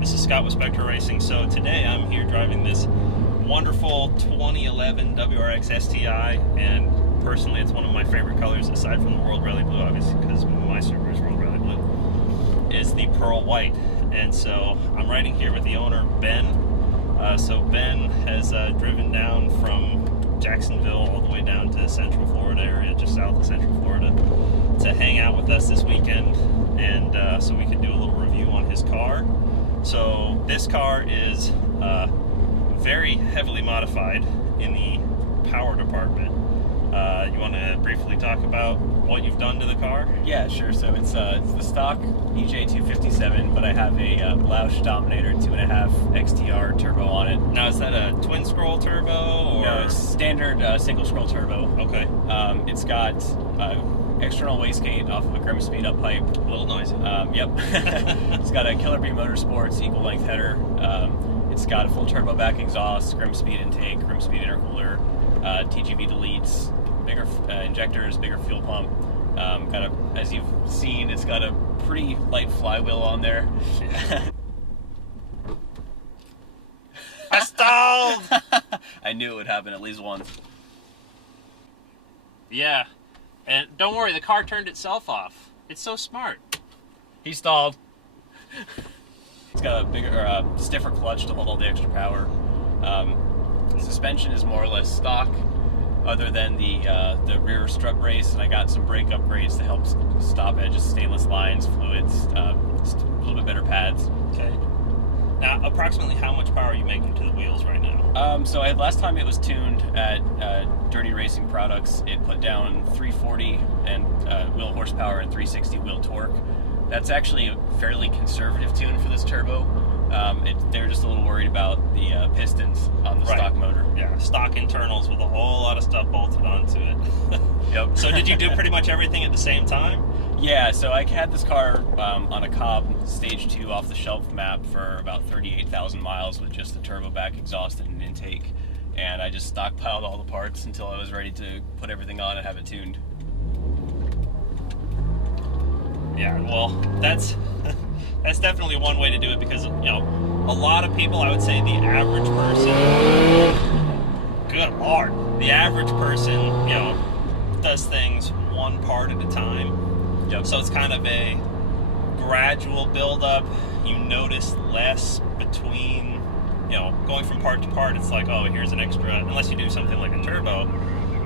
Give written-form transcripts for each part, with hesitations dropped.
This is Scott with Spectre Racing. So today I'm here driving this wonderful 2011 WRX STI, and personally it's one of my favorite colors aside from the World Rally Blue, obviously, because my Subaru is World Rally Blue, is the pearl white. And so I'm riding here with the owner, Ben. So Ben has driven down from Jacksonville all the way down to Central Florida area, just south of Central Florida, to hang out with us this weekend, and so we can do a little review on his car. So this car is very heavily modified in the power department. You want to briefly talk about what you've done to the car? Yeah, sure. So it's the stock EJ257, but I have a Blausch Dominator 2.5 XTR turbo on it. Now, is that a twin scroll turbo? Or? No, it's standard single scroll turbo. Okay. It's got external wastegate off of a Grimspeed up pipe. A little noisy. Yep. It's got a Killer Bee Motorsports equal length header. It's got a full turbo back exhaust, Grimspeed intake, Grimspeed intercooler, TGV deletes, bigger injectors, bigger fuel pump. As you've seen, it's got a pretty light flywheel on there. I stalled! I knew it would happen at least once. Yeah. And don't worry, the car turned itself off. It's so smart. He stalled. It's got a bigger, stiffer clutch to hold all the extra power. The suspension is more or less stock, other than the rear strut brace, and I got some brake upgrades to help stop it. Just stainless lines, fluids, a little bit better pads. Okay. Now, approximately how much power are you making to the wheels right now? So last time it was tuned at Dirty Racing Products, it put down 340 and wheel horsepower and 360 wheel torque. That's actually a fairly conservative tune for this turbo. They're just a little worried about the pistons on the stock motor. Yeah, stock internals with a whole lot of stuff bolted onto it. Yep. So did you do pretty much everything at the same time? Yeah, so I had this car on a Cobb Stage 2 off-the-shelf map for about 38,000 miles with just the turbo back exhaust and an intake. And I just stockpiled all the parts until I was ready to put everything on and have it tuned. Yeah, well, that's definitely one way to do it, because, you know, a lot of people, I would say the average person, good Lord, the average person, you know, does things one part at a time. Yep. So it's kind of a gradual build-up. You notice less between, you know, going from part to part. It's like, oh, here's an extra, unless you do something like a turbo,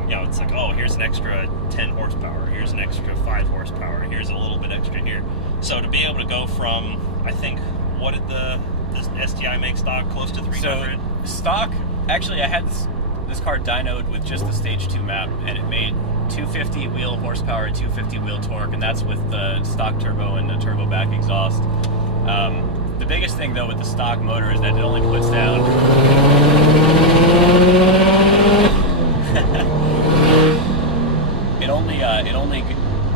you know, it's like, oh, here's an extra 10 horsepower, here's an extra 5 horsepower, here's a little bit extra here. So to be able to go from, I think, what did the STI make stock? Close to 300? So stock, actually I had this car dynoed with just the Stage 2 map, and it made 250 wheel horsepower and 250 wheel torque, and that's with the stock turbo and the turbo back exhaust. The biggest thing though with the stock motor is that it only puts down it only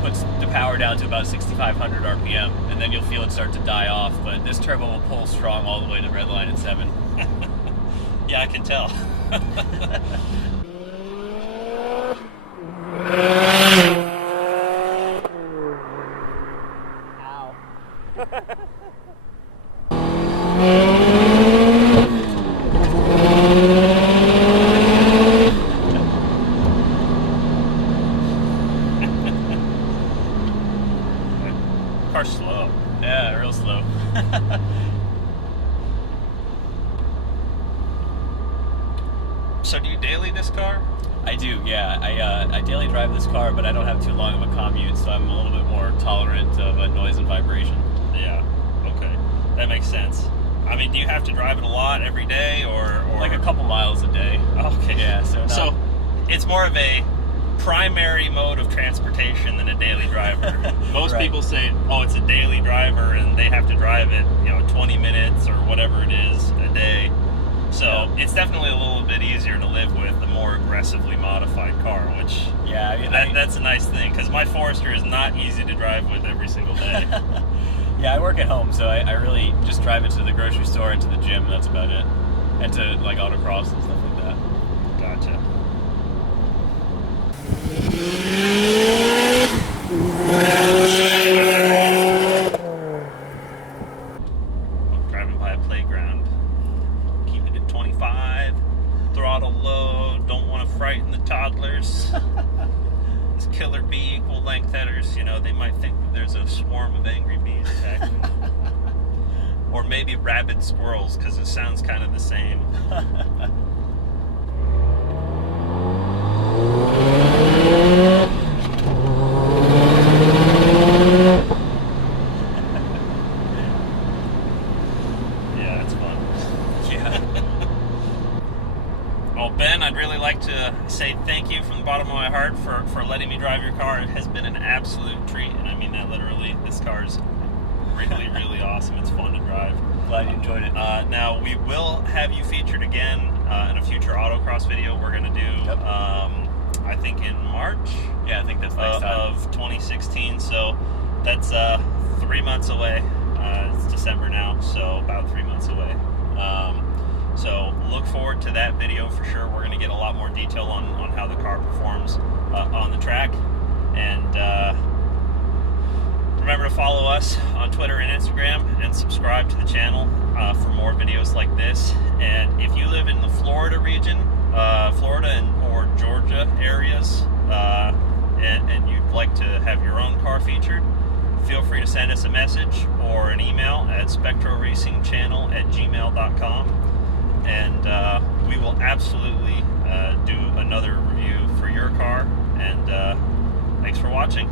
puts the power down to about 6,500 RPM, and then you'll feel it start to die off. But this turbo will pull strong all the way to red line at 7. Yeah, I can tell. Car's slow. Yeah, real slow. So do you daily this car? I do, yeah. I daily drive this car, but I don't have too long of a commute, so I'm a little bit more tolerant of noise and vibration. Yeah, okay. That makes sense. I mean, do you have to drive it a lot every day, or... Like a couple miles a day. Okay. Yeah, so it's more of a primary mode of transportation than a daily driver. Most Right. people say, oh, it's a daily driver, and they have to drive it, you know, 20 minutes or whatever it is a day. So Yeah. it's definitely a little bit easier to live with the more aggressively modified car, which yeah, I mean, that's a nice thing, because my Forester is not easy to drive with every single day. yeah, I work at home, so I really just drive it to the grocery store and to the gym, and that's about it. And to like autocross and stuff like that. Gotcha. Driving by a 25, throttle low, don't want to frighten the toddlers. These killer bee equal length headers, you know, they might think that there's a swarm of angry bees attacking them. Or maybe rabid squirrels, because it sounds kind of the same. Yeah, it's fun. Yeah. Well, Ben, I'd really like to say thank you from the bottom of my heart for letting me drive your car. It has been an absolute treat, and I mean that literally. This car is really, really awesome. It's fun to drive. Glad you enjoyed it. Now, we will have you featured again in a future autocross video we're going to do, Yep. I think in March Yeah, I think that's next time. of 2016. So that's 3 months away. It's December now, so about 3 months away. So look forward to that video for sure. We're going to get a lot more detail on how the car performs on the track. And remember to follow us on Twitter and Instagram and subscribe to the channel for more videos like this. And if you live in the Florida region, Florida or Georgia areas, and you'd like to have your own car featured, feel free to send us a message or an email at spectroracingchannel@gmail.com. And we will absolutely do another review for your car. And thanks for watching.